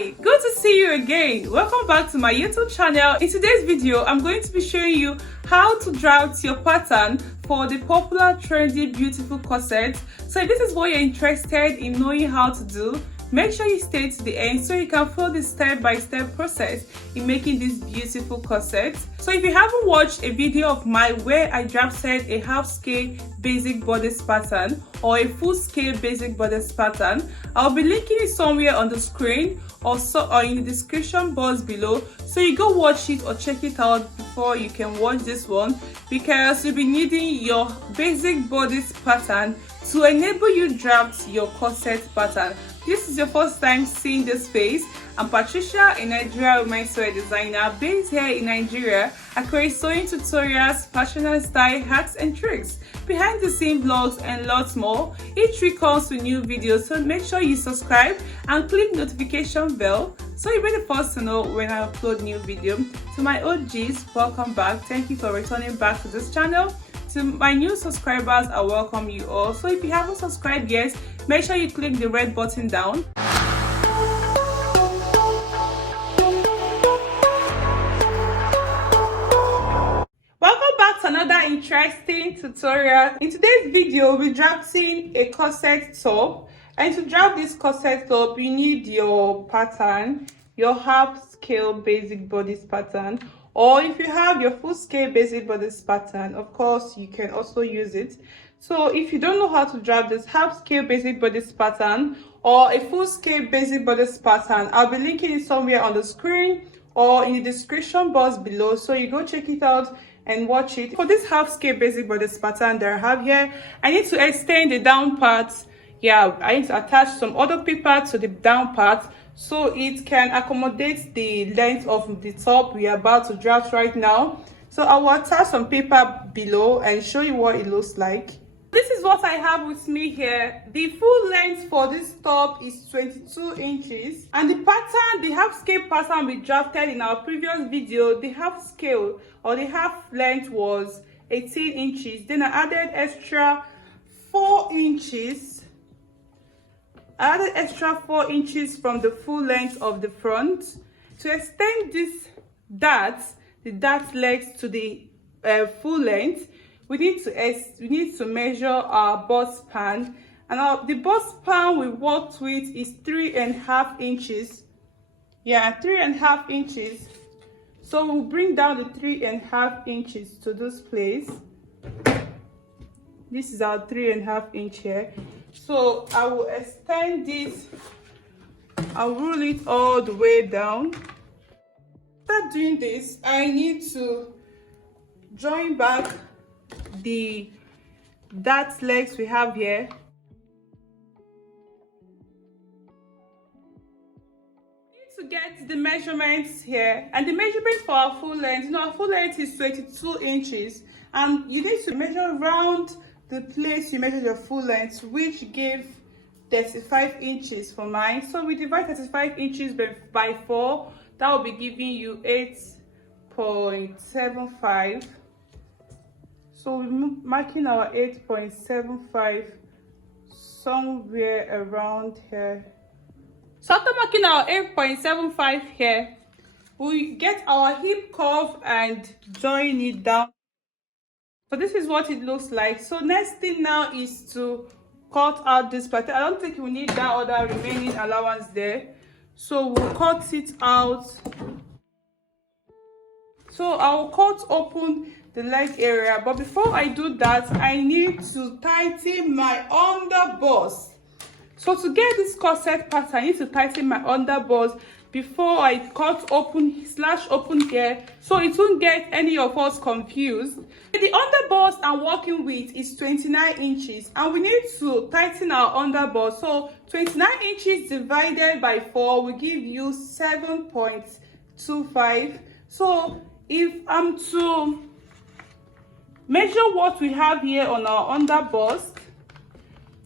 Hi, good to see you again. Welcome back to my YouTube channel. In today's video, I'm going to be showing you how to draft your pattern for the popular, trendy, beautiful corset. So if this is what you're interested in knowing how to do, make sure you stay to the end so you can follow the step-by-step process in making this beautiful corset. So if you haven't watched a video of mine where I drafted a half-scale basic bodice pattern or a full-scale basic bodice pattern, I'll be linking it somewhere on the screen or in the description box below, so you go watch it or check it out before you can watch this one, because you'll be needing your basic bodice pattern to enable you draft your corset pattern. This is your first time seeing this face. I'm Patricia, a Nigerian menswear designer based here in Nigeria. I create sewing tutorials, fashion and style, hacks and tricks, behind the scene vlogs and lots more. Each week comes with new videos, so make sure you subscribe and click notification bell so you'll be the first to know when I upload new video. To my OGs, welcome back. Thank you for returning back to this channel. To my new subscribers, I welcome you all. So if you haven't subscribed yet, make sure you click the red button down. Welcome back to another interesting tutorial. In today's video, we're drafting a corset top. And to draft this corset top, you need your pattern, your half scale basic bodice pattern. Or if you have your full scale basic bodice pattern, of course you can also use it. So if you don't know how to draft this half scale basic bodice pattern or a full scale basic bodice pattern, I'll be linking it somewhere on the screen or in the description box below, so you go check it out and watch it. For this half scale basic bodice pattern that I have here, I need to extend the down part. I need to attach some other paper to the down part so it can accommodate the length of the top we are about to draft right now. So I will attach some paper below and show you what it looks like. This is what I have with me here. The full length for this top is 22 inches, and the pattern, the half scale pattern we drafted in our previous video, the half scale or the half length was 18 inches. Then I added extra 4 inches. I added extra 4 inches from the full length of the front to extend this the dart legs to the full length. We need to measure our bust span, and the bust span we worked with is 3.5 inches. 3.5 inches. So we'll bring down the 3.5 inches to this place. This is our 3.5 inch here. So I will extend this, I'll roll it all the way down. After doing this, I need to join back the dart legs we have here. To get the measurements here, and the measurement for our full length, our full length is 22 inches, and you need to measure around the place you measured your full length, which gave 35 inches for mine. So we divide 35 inches by 4, that will be giving you 8.75. So we're marking our 8.75 somewhere around here. So after marking our 8.75 here, we get our hip curve and join it down. So this is what it looks like. So next thing now is to cut out this pattern. I don't think we need that other remaining allowance there, so we'll cut it out. So I'll cut open the leg area, but before I do that, I need to tighten my underbust. So to get this corset pattern, I need to tighten my underbust before I cut open /open here, so it won't get any of us confused. The underbust I'm working with is 29 inches, and we need to tighten our underbust. So 29 inches divided by 4 will give you 7.25. So if I'm to measure what we have here on our underbust,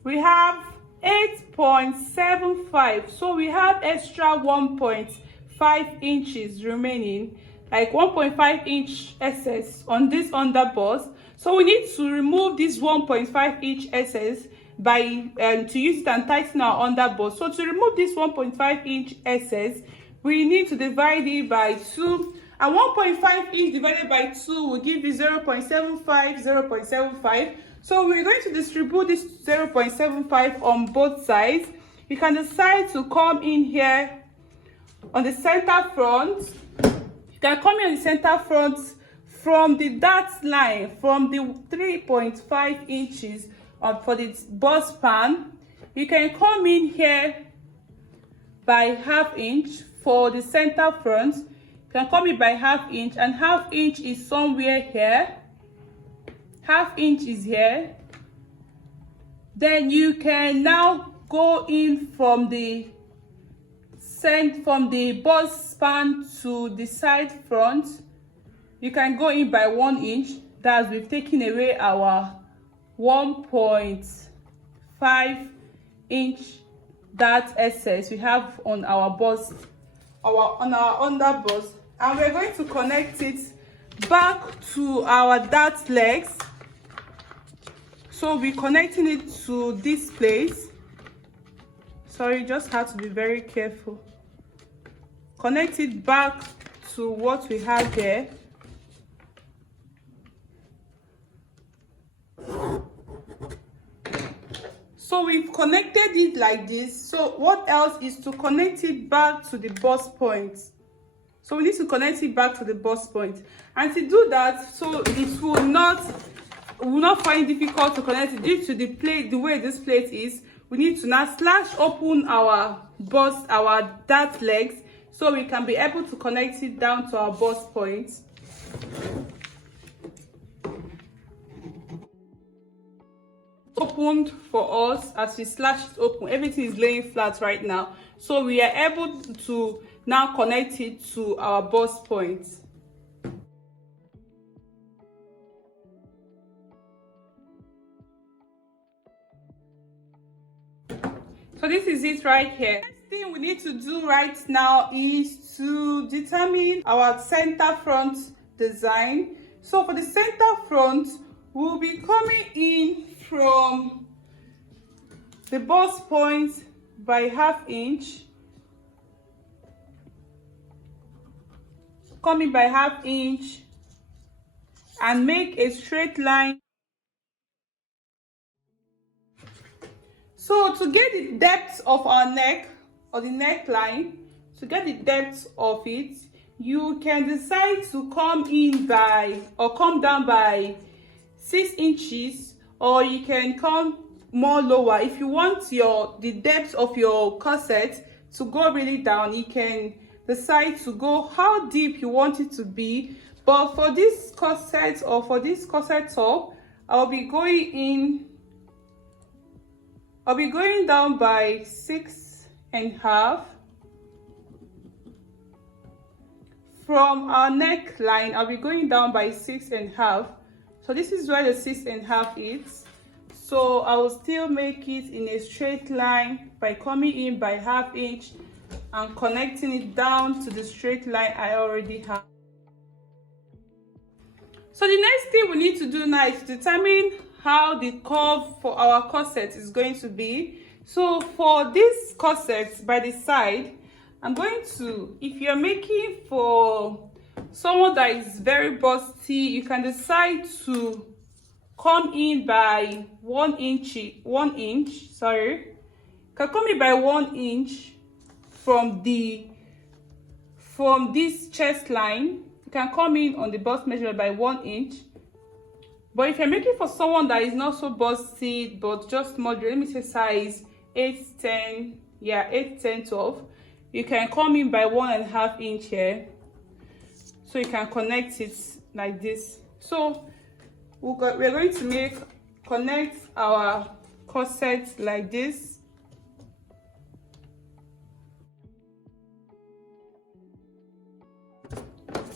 we have 8.75. So we have extra 1.5 inches remaining, like 1.5 inch excess on this underbust. So we need to remove this 1.5 inch excess to use it and tighten our underbust. So to remove this 1.5 inch excess, we need to divide it by 2, and 1.5 inch divided by 2 will give you 0.75, 0.75. So we're going to distribute this 0.75 on both sides. You can decide to come in here on the center front. You can come in on the center front from the dart line, from the 3.5 inches for the bust span. You can come in here by ½ inch for the center front. You can come in by ½ inch, and ½ inch is somewhere here. ½ inch is here. Then you can now go in from the bust span to the side front. You can go in by 1 inch. That's we've taken away our 1.5 inch dart excess we have on our bust, on our underbust, and we're going to connect it back to our dart legs. So we're connecting it to this place. Sorry, just have to be very careful. Connect it back to what we have here. So we've connected it like this. So what else is to connect it back to the bust point. So we need to connect it back to the bust point. And to do that, so it will not find it difficult to connect it due to the plate, the way this plate is. We need to now slash open our bust, our dart legs, so we can be able to connect it down to our bust point. Opened for us as we slash it open. Everything is laying flat right now, so we are able to now connect it to our bust point. So this is it right here. Next thing we need to do right now is to determine our center front design. So for the center front, we'll be coming in from the bust point by ½ inch, coming by ½ inch, and make a straight line. So to get the depth of our neck, or the neckline, to get the depth of it, you can decide to come in by, or come down by 6 inches, or you can come more lower. If you want the depth of your corset to go really down, you can decide to go how deep you want it to be. But for this corset, or for this corset top, I'll be going down by 6.5. From our neckline, I'll be going down by 6.5. So this is where the 6.5 is. So I will still make it in a straight line by coming in by ½ inch and connecting it down to the straight line I already have. So the next thing we need to do now is determine how the curve for our corset is going to be. So for this corset by the side, I'm going to, if you're making for someone that is very busty, you can decide to come in by 1 inch. Sorry, you can come in by 1 inch from this chest line. You can come in on the bust measurement by 1 inch. But if you're making for someone that is not so busty but just moderate, let me say size 8, 10, yeah, 8, 10, 12, you can come in by 1.5 inch here. So you can connect it like this. So we're going to connect our corset like this.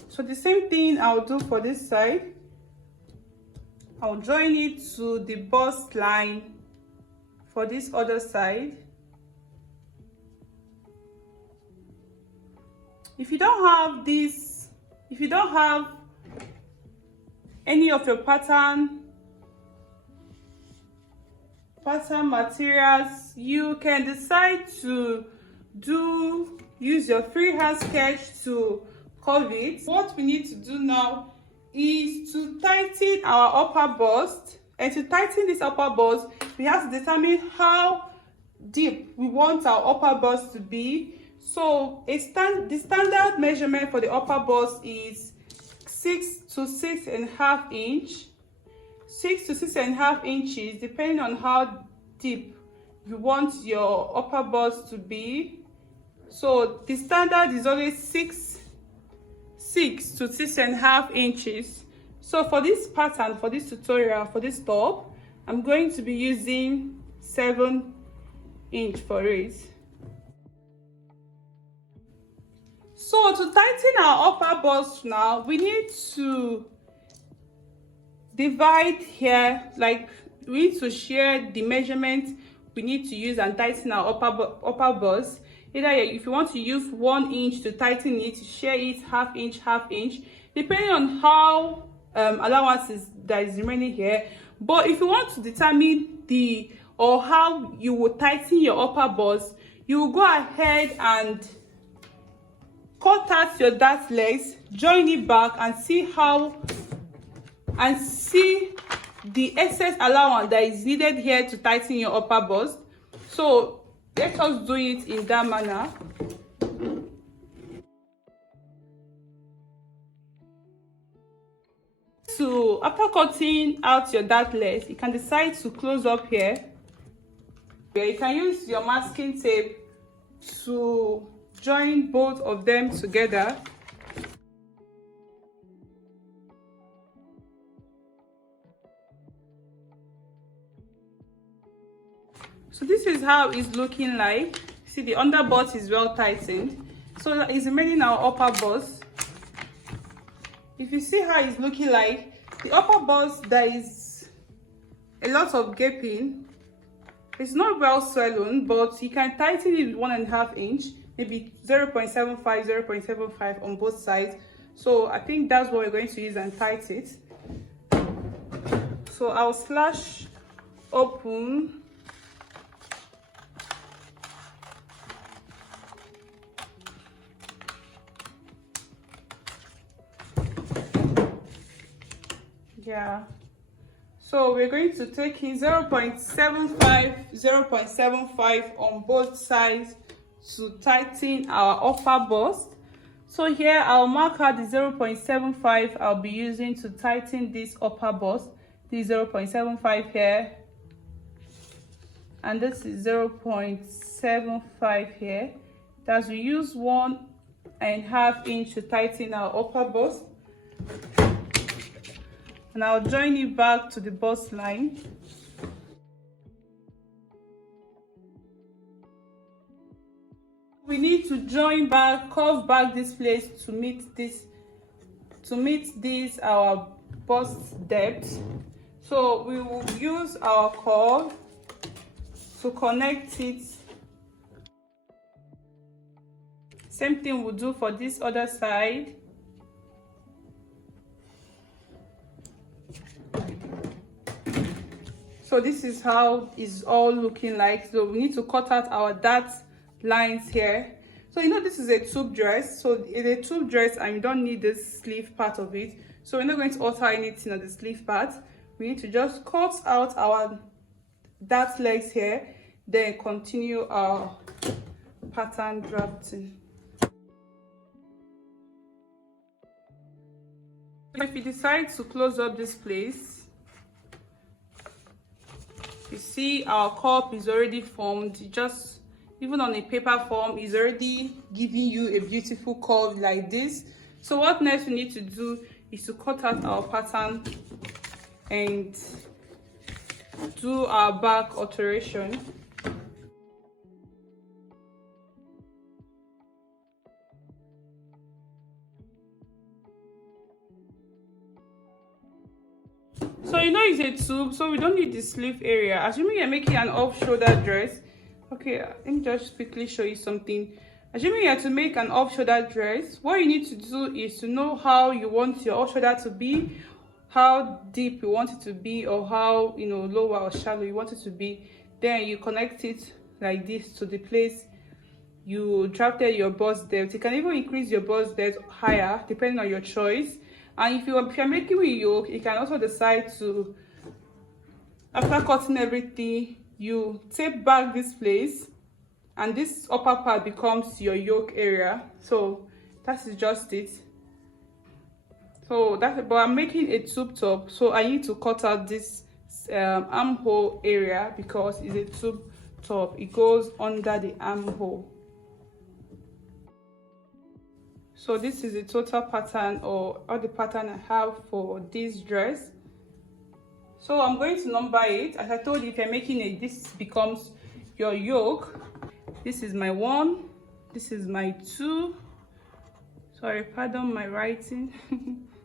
So the same thing I'll do for this side. I'll join it to the bust line for this other side. If you don't have this, if you don't have any of your pattern pattern materials, you can decide to use your freehand sketch to curve it. What we need to do now is to tighten our upper bust, and to tighten this upper bust we have to determine how deep we want our upper bust to be. So the standard measurement for the upper bust is 6 to 6.5 inch, 6 to 6.5 inches, depending on how deep you want your upper bust to be. So the standard is always 6 to 6.5 inches. So for this pattern, for this tutorial, for this top, I'm going to be using 7 inch for it. So to tighten our upper bust now, we need to divide here, like we need to share the measurement we need to use and tighten our upper bust. Either if you want to use 1 inch to tighten it, share it half inch, depending on how allowances that is remaining here. But if you want to determine how you will tighten your upper bust, you will go ahead and cut out your dart legs, join it back, and see the excess allowance that is needed here to tighten your upper bust. So let us do it in that manner. So after cutting out your dart legs, you can decide to close up here. You can use your masking tape to join both of them together. So this is how it's looking like. See, the under bust is well tightened, so it's remaining our upper bust. If you see how it's looking like, the upper bust, there is a lot of gaping. It's not well swollen, but you can tighten it with 1.5 inch, maybe 0.75, 0.75 on both sides. So I think that's what we're going to use and tighten it. So I'll slash open. Yeah, so we're going to take in 0.75 on both sides to tighten our upper bust. So here I'll mark out the 0.75 I'll be using to tighten this upper bust. This is 0.75 here, and this is 0.75 here. That's we use 1.5 inch to tighten our upper bust. And I'll join it back to the bust line. We need to join back, curve back this place to meet this our bust depth. So we will use our curve to connect it. Same thing we'll do for this other side. So this is how it's all looking like. So we need to cut out our dart lines here. So you know this is a tube dress. So it's a tube dress and you don't need this sleeve part of it. So we're not going to alter anything on the sleeve part. We need to just cut out our dart legs here, then continue our pattern drafting. If you decide to close up this place, you see our cup is already formed. Just even on a paper form is already giving you a beautiful curve like this. So what next we need to do is to cut out our pattern and do our back alteration. So you know it's a tube, so we don't need the sleeve area. Assuming you're making an off-shoulder dress, okay, let me just quickly show you something. Assuming you have to make an off-shoulder dress, what you need to do is to know how you want your off-shoulder to be, how deep you want it to be, or how lower or shallow you want it to be. then you connect it like this to the place you drafted your bust depth. You can even increase your bust depth higher depending on your choice. And if you're making with yoke, you can also decide to, after cutting everything, you tape back this place and this upper part becomes your yoke area. So that is just it. So that's, but I'm making a tube top, so I need to cut out this armhole area because it's a tube top. It goes under the armhole. So this is the total pattern, or all the pattern I have for this dress. So I'm going to number it. As I told you, if you're making it, this becomes your yoke. This is my 1, this is my 2, sorry, pardon my writing.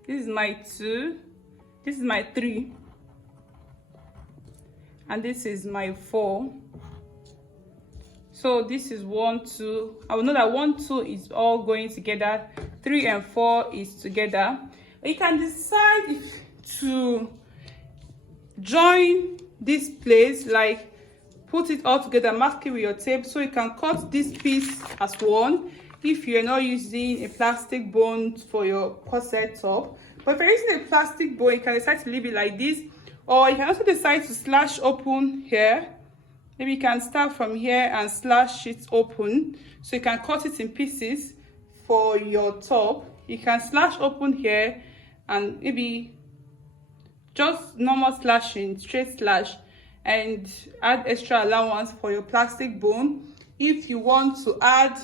This is my 2, this is my 3, and this is my 4. So this is 1, 2. I will know that 1, 2 is all going together, 3 and 4 is together. You can decide if to join this place, like put it all together, mark it with your tape, so you can cut this piece as one if you're not using a plastic bone for your corset top. But if you're using a plastic bone, you can decide to leave it like this, or you can also decide to slash open here. Maybe you can start from here and slash it open, so you can cut it in pieces for your top. You can slash open here and maybe just normal slashing, straight slash, and add extra allowance for your plastic bone. If you want to add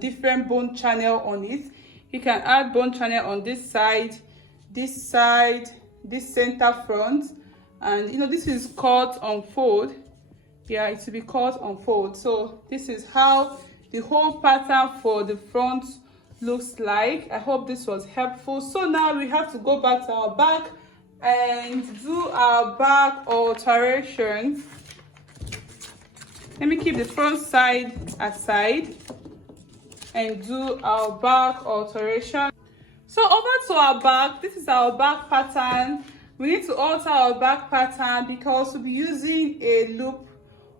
different bone channel on it, you can add bone channel on this side, this center front, and you know, this is cut on fold. Yeah, it will be cut on fold. So this is how the whole pattern for the front looks like. I hope this was helpful. So now we have to go back to our back and do our back alteration. Let me keep the front side aside and do our back alteration. So over to our back. This is our back pattern. We need to alter our back pattern because we'll be using a loop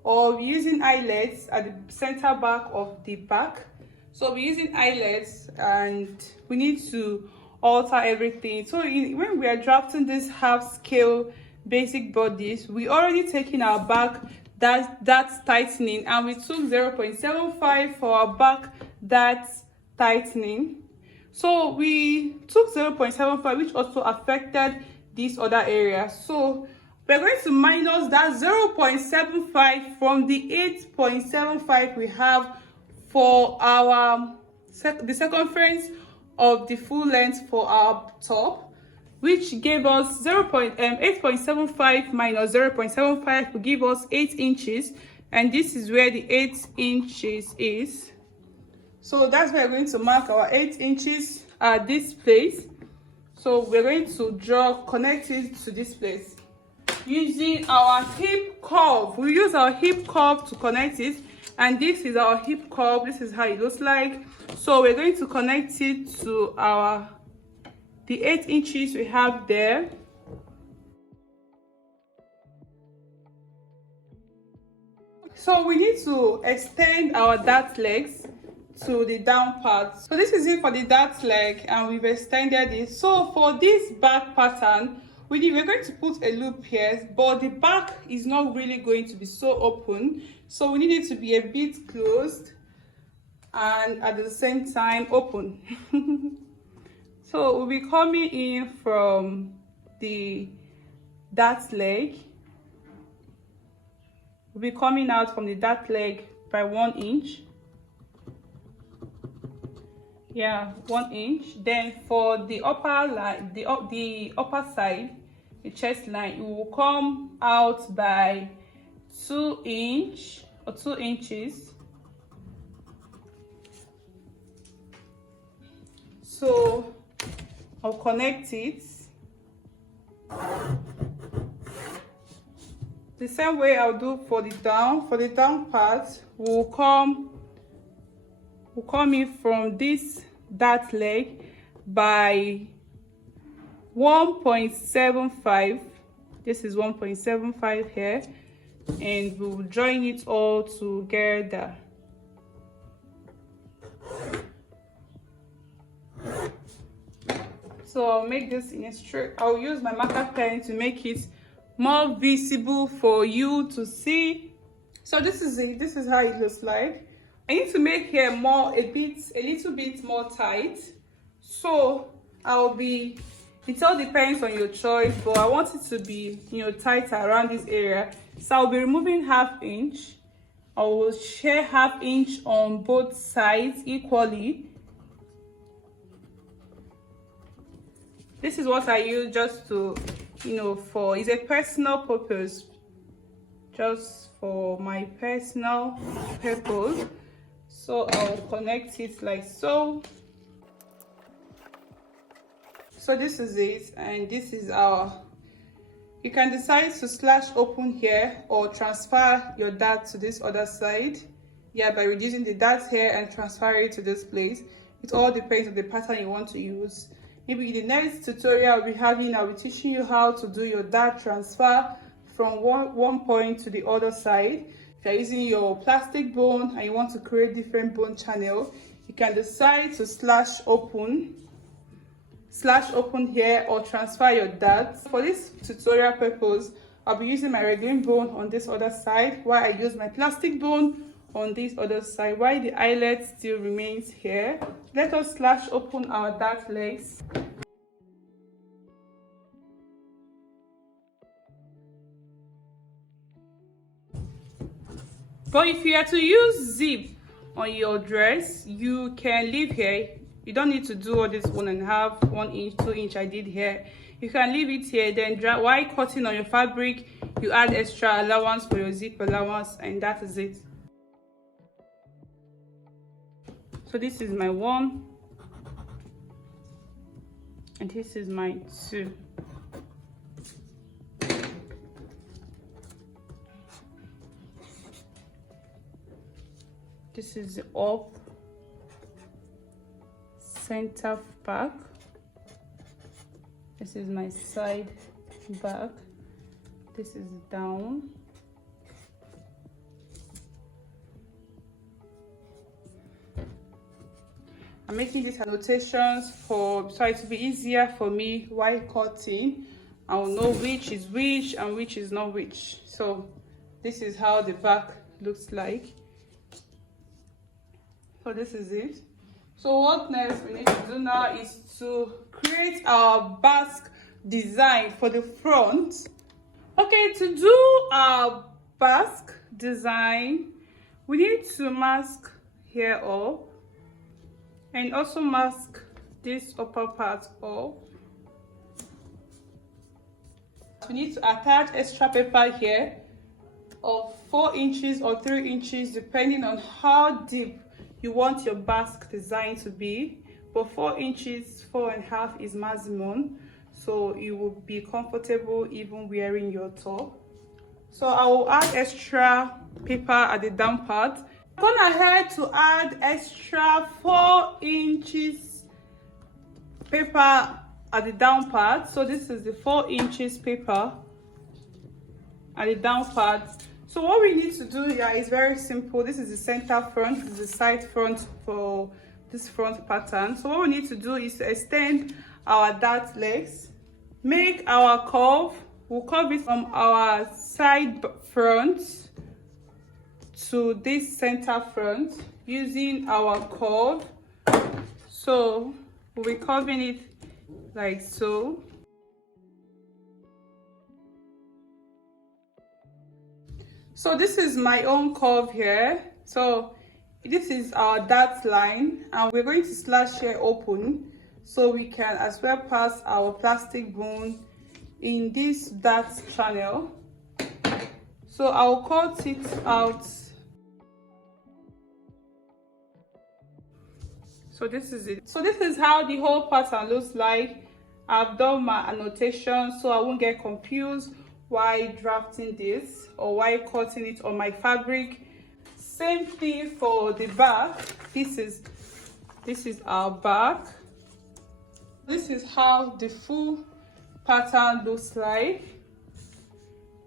or using eyelets at the center back of the back. So we're using eyelets and we need to alter everything. So when we are drafting this half scale basic bodice, we already taken our back that's tightening, and we took 0.75 for our back that's tightening. So we took 0.75, which also affected this other area. So we're going to minus that 0.75 from the 8.75 we have for our the circumference of the full length for our top, which gave us 8.75 minus 0.75 will give us 8 inches, and this is where the 8 inches is. So that's where we're going to mark our 8 inches at this place. So we're going to connect it to this place using our hip curve. We use our hip curve to connect it, and this is our hip curve. This is how it looks like. So we're going to connect it to the 8 inches we have there. So we need to extend our dart legs to the down part. So this is it for the dart leg, and we've extended it. So for this back pattern, we're going to put a loop here, but the back is not really going to be so open. So we need it to be a bit closed and at the same time open. So we'll be coming in from the dart leg. We'll be coming out from the dart leg by 1 inch. Yeah, 1 inch. Then for the upper line, the upper side, the chest line, it will come out by 2 inch or 2 inches. So I'll connect it the same way I'll do for the down. For the down part, we'll come in from this dart leg by 1.75. This is 1.75 here. and we'll join it all together. So I'll make this in a straight. I'll use my marker pen to make it more visible for you to see. So this is it. This is how it looks like. I need to make here a little bit more tight. So it all depends on your choice, but I want it to be, tighter around this area. So I'll be removing 1/2 inch. I will share 1/2 inch on both sides equally. This is what I use just to, it's a personal purpose, just for my personal purpose. So I'll connect it like so. So this is it, and this is you can decide to slash open here or transfer your dart to this other side. Yeah, by reducing the dart here and transfer it to this place. It all depends on the pattern you want to use. Maybe in the next tutorial I'll be teaching you how to do your dart transfer from one point to the other side. If you're using your plastic bone and you want to create different bone channel, you can decide to slash open here or transfer your dart. For this tutorial purpose, I'll be using my Rigilene bone on this other side, while I use my plastic bone on this other side, while the eyelet still remains here. Let us slash open our dart legs. But if you are to use zip on your dress, you can leave here. You don't need to do all this 1.5, 1 inch, 2 inch I did here. You can leave it here, then while cutting on your fabric, you add extra allowance for your zip allowance, and that is it. So this is my 1, and this is my 2. This is the up, center back. This is my side back. This is down. I'm making these annotations so it will be easier for me while cutting. I will know which is which and which is not which. So this is how the back looks like. So this is it. So what next we need to do now is to create our Basque design for the front. Okay, to do our Basque design, we need to mask here up and also mask this upper part up. We need to attach extra paper here of 4 inches or 3 inches depending on how deep you want your Basque design to be, but 4 inches, 4.5 is maximum, so you will be comfortable even wearing your top. So I will add extra paper at the down part. I'm going ahead to add extra 4 inches paper at the down part. So this is the 4 inches paper at the down part. So what we need to do here is very simple. This is the center front, this is the side front for this front pattern. So what we need to do is to extend our dart legs, make our curve. We'll curve it from our side front to this center front using our curve. So we'll be curving it like so. So this is my own curve here. So this is our dart line, and we're going to slash here open so we can as well pass our plastic bone in this dart channel. So I'll cut it out. So this is it. So this is how the whole pattern looks like. I've done my annotation so I won't get confused while drafting this or while cutting it on my fabric. Same thing for the back. This is our back. This is how the full pattern looks like.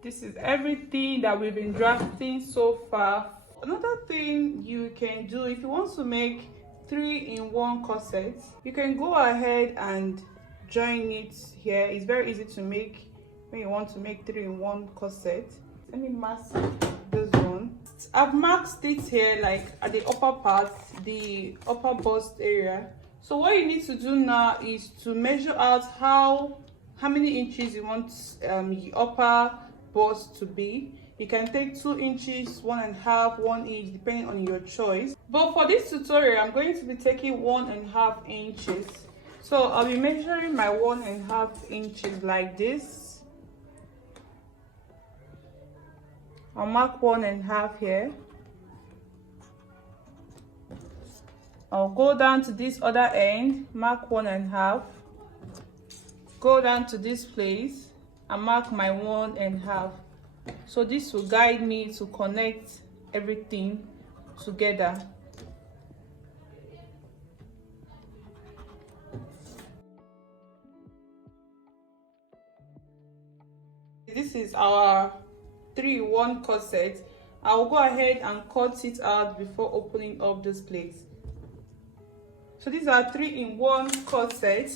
This is everything that we've been drafting so far. Another thing you can do if you want to make 3-in-1 corset, you can go ahead and join it here. It's very easy to make when you want to make 3-in-1 corset. Let me mask this one. I've marked it here, like at the upper part, the upper bust area. So what you need to do now is to measure out how many inches you want the upper bust to be. You can take 2 inches, 1.5, 1 inch, depending on your choice. But for this tutorial, I'm going to be taking 1.5 inches. So I'll be measuring my 1.5 inches like this. I'll mark 1.5 here. I'll go down to this other end, mark 1.5. Go down to this place and mark my 1.5. So this will guide me to connect everything together. This is our 3-in-1 corset. I will go ahead and cut it out before opening up this place. So these are 3-in-1 corset.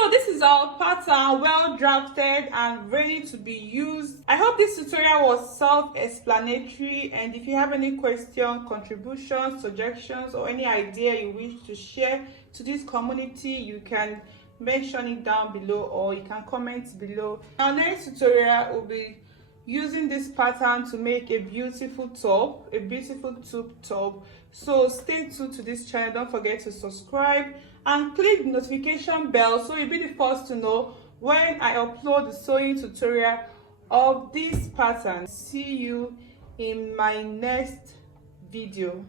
So this is our pattern, well drafted and ready to be used. I hope this tutorial was self-explanatory, and if you have any question, contributions, suggestions, or any idea you wish to share to this community, you can mention it down below or you can comment below. Our next tutorial will be using this pattern to make a beautiful top, a beautiful tube top. So stay tuned to this channel. Don't forget to subscribe and click the notification bell so you'll be the first to know when I upload the sewing tutorial of this pattern. See you in my next video.